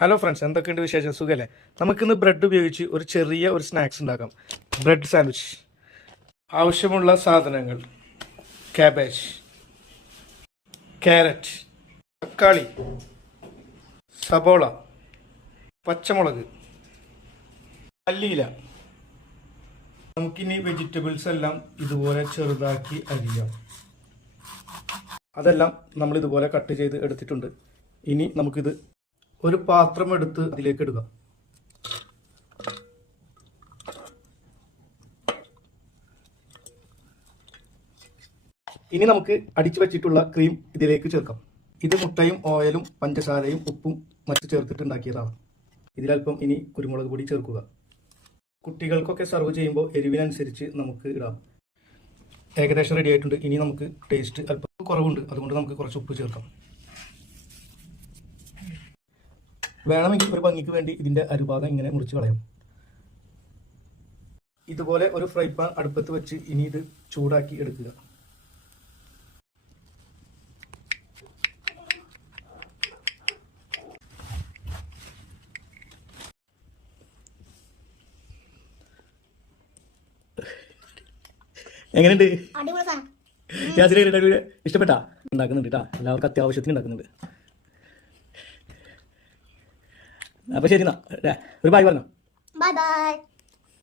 Hello friends, എന്തൊക്കെയുണ്ട് വിശേഷം? സുഖമല്ലേ? നമുക്കിന്ന് ബ്രെഡ് ഉപയോഗിച്ച് ഒരു ചെറിയ സ്നാക്സ് ഉണ്ടാക്കാം. Bread sandwich. ആവശ്യമുള്ള സാധനങ്ങൾ: കാബേജ്, ക്യാരറ്റ്, തക്കാളി, സബോള, പച്ചമുളക്, മല്ലിയില. നമുക്കിനി വെജിറ്റബിൾസ് എല്ലാം ഇതുപോലെ ചെറുതാക്കി അരിയാം. അതെല്ലാം നമ്മൾ ഇതുപോലെ കട്ട് ചെയ്ത് എടുത്തിട്ടുണ്ട്. ഇനി നമുക്കിത് ഒരു പാത്രം എടുത്ത് അതിലേക്ക് ഇടുക. ഇനി നമുക്ക് അടിച്ചു വെച്ചിട്ടുള്ള ക്രീം ഇതിലേക്ക് ചേർക്കാം. ഇത് മുട്ടയും ഓയിലും പഞ്ചസാരയും ഉപ്പും മറ്റ് ചേർത്തിട്ടുണ്ടാക്കിയതാണ്. ഇതിലൽപ്പം ഇനി കുരുമുളക് പൊടി ചേർക്കുക. കുട്ടികൾക്കൊക്കെ സർവ് ചെയ്യുമ്പോൾ എരിവിനനുസരിച്ച് നമുക്ക് ഇടാം. ഏകദേശം റെഡി ആയിട്ടുണ്ട്. ഇനി നമുക്ക് ടേസ്റ്റ് അല്പം കുറവുണ്ട്, അതുകൊണ്ട് നമുക്ക് കുറച്ച് ഉപ്പ് ചേർക്കാം. വേണമെങ്കിൽ ഒരു ഭംഗിക്ക് വേണ്ടി ഇതിൻ്റെ അരുഭാഗം ഇങ്ങനെ മുറിച്ച് കളയാം. ഇതുപോലെ ഒരു ഫ്രൈ പാൻ അടുപ്പത്ത് വെച്ച് ഇനി ഇത് ചൂടാക്കി എടുക്കുക. എങ്ങനെയുണ്ട്? ഇഷ്ടപ്പെട്ടാ? ഉണ്ടാക്കുന്നുണ്ട് കേട്ടാ, എല്ലാവർക്കും അത്യാവശ്യത്തിന് ഉണ്ടാക്കുന്നുണ്ട്. അപ്പൊ ശരി എന്നാ, ഒരു ബൈ പറഞ്ഞോ. Bye bye.